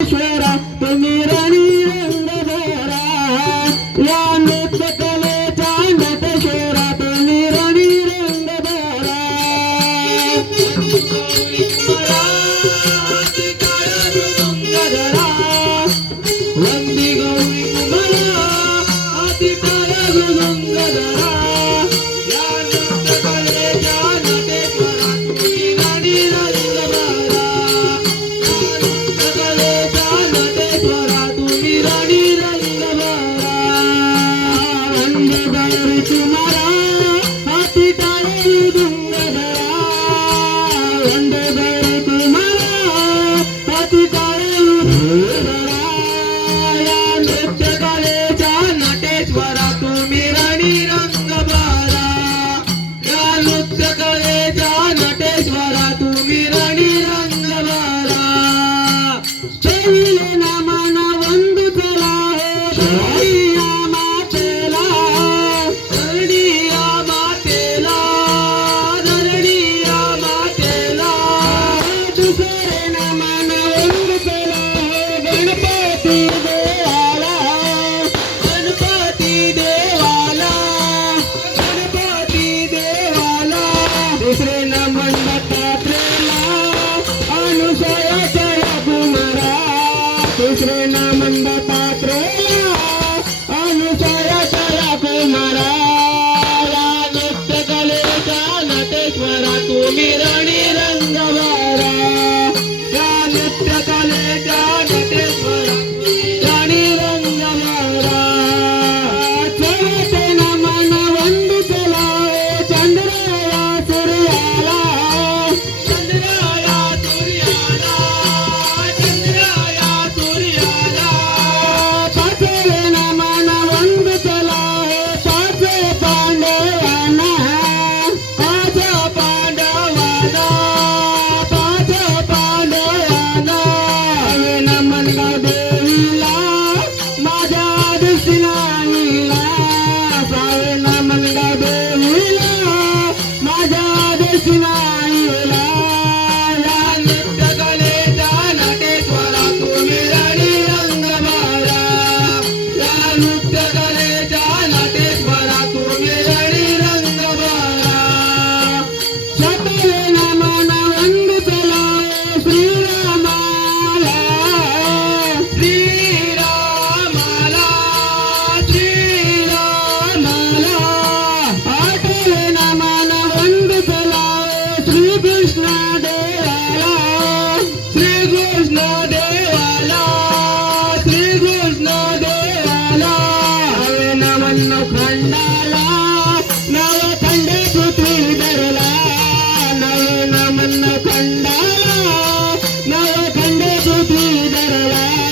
ईश्वरा तुम्ही राणी रंगभरा या नृत्य कलेच्या नटशोरा तुम्ही राणी रंगभरा वंदी गौरी कुमारा अति काळा गंगाधरा या नृत्य कलेच्या नटेश्वरा तुम्ही राणी रंगभरा दुसरे नामंद पात्रेला अनुसया चया कुमारा या नृत्य कलेच्या नटेश्वरा तुम्ही राणी रंगभरा या नृत्य कलेच्या नटेश्वरा राणी रंगभरा चलते नमन वंदू चला चंद्राया सूर्याला चंद्राया सूर्याला खंडाला नव खंडे पृथ्वी धरला